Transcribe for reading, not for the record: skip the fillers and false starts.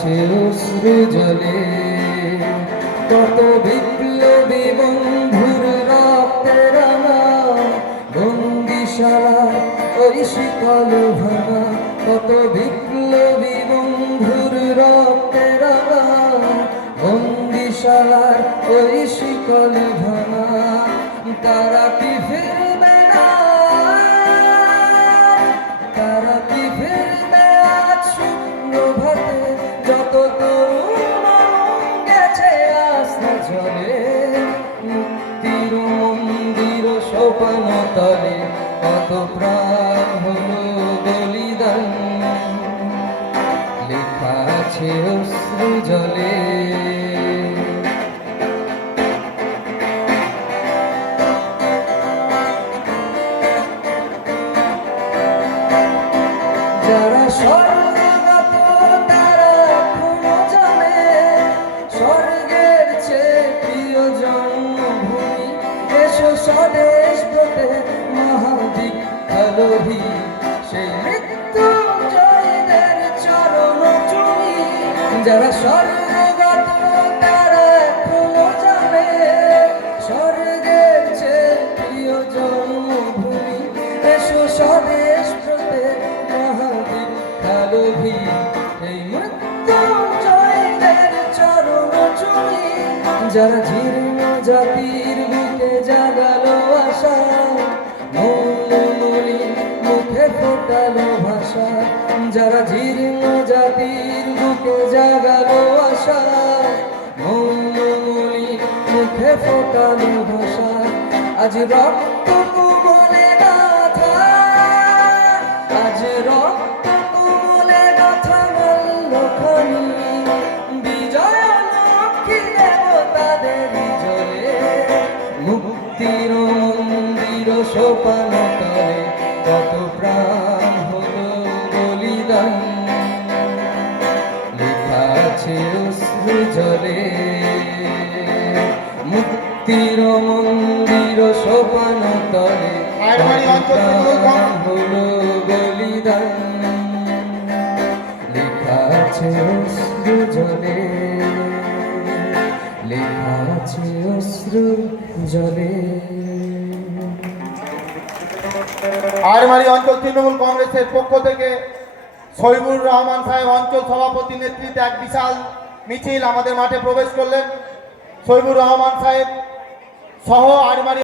আছে অশ্রু জলে কত বিপ্লবী বন্ধুর রক্তে রাঙা বন্দিশালা ওই শিকল ভাঙা কত বিপ্লবী বন্ধুর রক্তে রাঙা বন্দিশালার ওই শিকল ভাঙা তারা কি ফিরবে না তারা কি ফিরবে আজ শূন্য ভাতে যত তরুণ গেছে আস্থা জলে মুক্তির মন্দির সোপান তলে কত প্রাণ হলো বলিদান লেখা আছে অশ্রু জলে যারা স্বর্গগত তারা এখনো জানে স্বর্গের চেয়ে প্রিয় জন্মভূমি এসো স্বদেশ ব্রতে মহাদীক্ষালোভী সেই মৃত্যুঞ্জয়দের চরণ চুমি যারা স্বর্গগত তারা এখনো জানে স্বর্গের চেয়ে প্রিয় জন্মভূমি এসো স্বদেশ ব্রতে মহাদীক্ষালোভী এই মৃত্যুঞ্জয়দের চরণ চুমি যারা জীর্ণ জাতির বুকে জাগালো আশা মৌনমলি মুখে ফোটালো ভাষা যারা জীর্ণ জাতির বুকে জাগালো আশা মৌনমলি মুখে ফোটালো ভাষা আজ রক্ত কুমলে গাথা আজ রক্ত কুমলে গাথা মল্লখানি বিজয় লক্ষ্মী দেবতাদের জলে মুক্তির মন্দির সোপান তলে কত প্রাণ হলো বলিদান লেখা আছে অশ্রু জলে মুক্তির মন্দির সোপান তলে কত প্রাণ হলো বলিদান লেখা আছে অশ্রু জলে লেখা আছে অশ্রু জলে আড়মারি অঞ্চল তৃণমূল কংগ্রেসের পক্ষ থেকে শহীবুর রহমান সাহেব অঞ্চল সভাপতির নেতৃত্বে এক বিশাল মিছিল আমাদের মাঠে প্রবেশ করলেন। শহীবুর রহমান সাহেব সহ আড়মারি